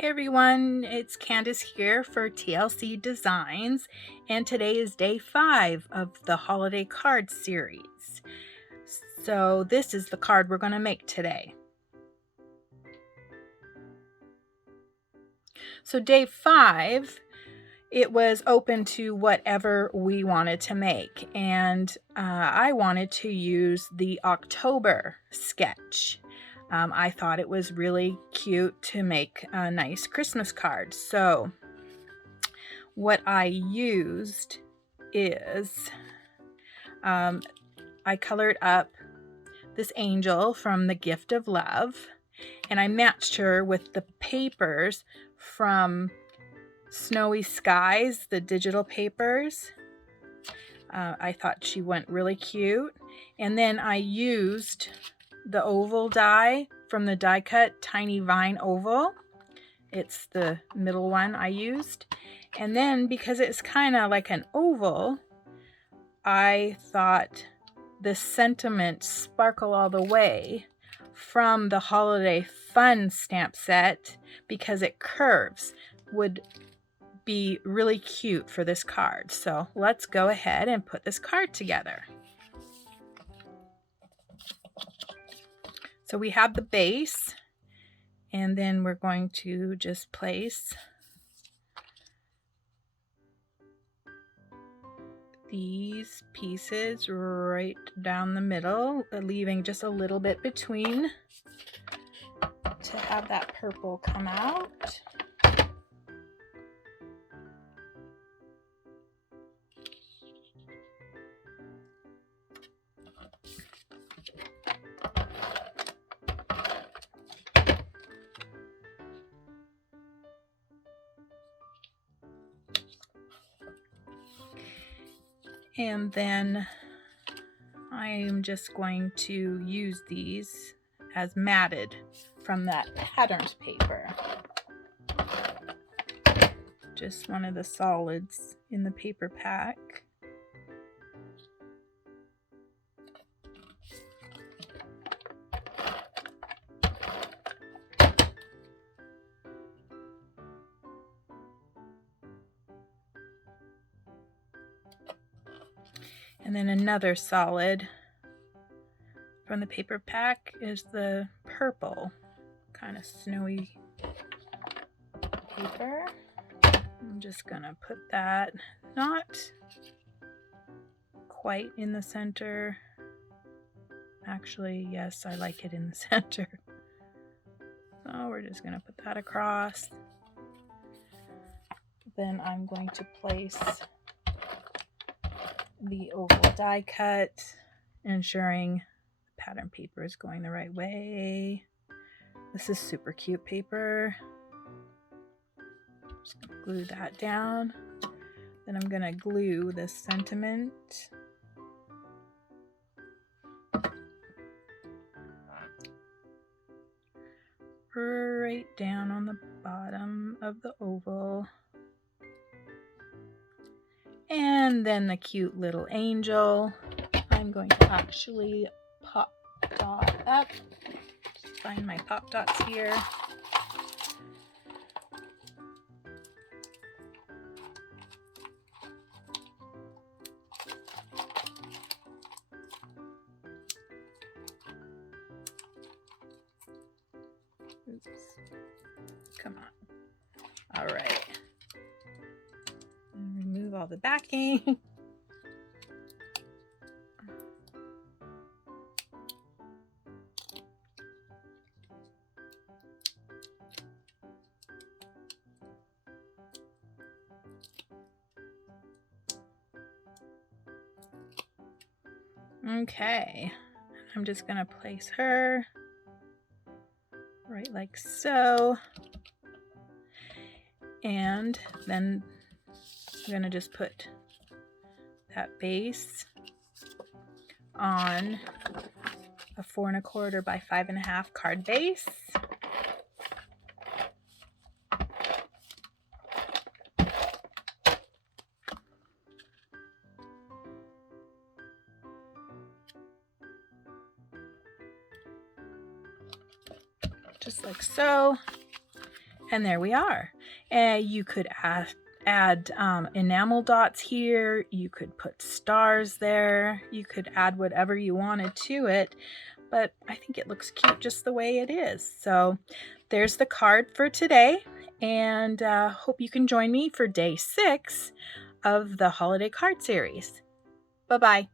Hey everyone, it's Candace here for TLC Designs, and today is day 5 of the holiday card series. So this is the card we're going to make today. So day 5, it was open to whatever we wanted to make, and I wanted to use the October sketch. I thought it was really cute to make a nice Christmas card. So what I used is I colored up this angel from The Gift of Love, and I matched her with the papers from Snowy Skies, the digital papers. I thought she went really cute. And then I used the oval die from the die cut Tiny Vine Oval. It's the middle one I used. And then because it's kind of like an oval, I thought the Sentiment Sparkle All the Way from the Holiday Fun stamp set, because it curves, would be really cute for this card. So let's go ahead and put this card together. So we have the base, and then we're going to just place these pieces right down the middle, leaving just a little bit between to have that purple come out. And then I am just going to use these as matted from that patterns paper. Just one of the solids in the paper pack. And then another solid from the paper pack is the purple, kind of snowy paper. I'm just gonna put that not quite in the center. Actually, yes, I like it in the center. So we're just gonna put that across. Then I'm going to place the oval die cut, ensuring the pattern paper is going the right way. This is super cute paper. Just gonna glue that down. Then I'm gonna glue the sentiment. Right down on the bottom of the oval. And then the cute little angel. I'm going to actually pop dot up. Just find my pop dots here. Oops. Come on. All right. Remove all the backing. Okay, I'm just gonna place her right like so, and then I'm gonna just put that base on a 4 1/4 by 5 1/2 card base. Just like so. And there we are. You could add enamel dots here. You could put stars there. You could add whatever you wanted to it, but I think it looks cute just the way it is. So there's the card for today, and hope you can join me for day 6 of the holiday card series. Bye-bye.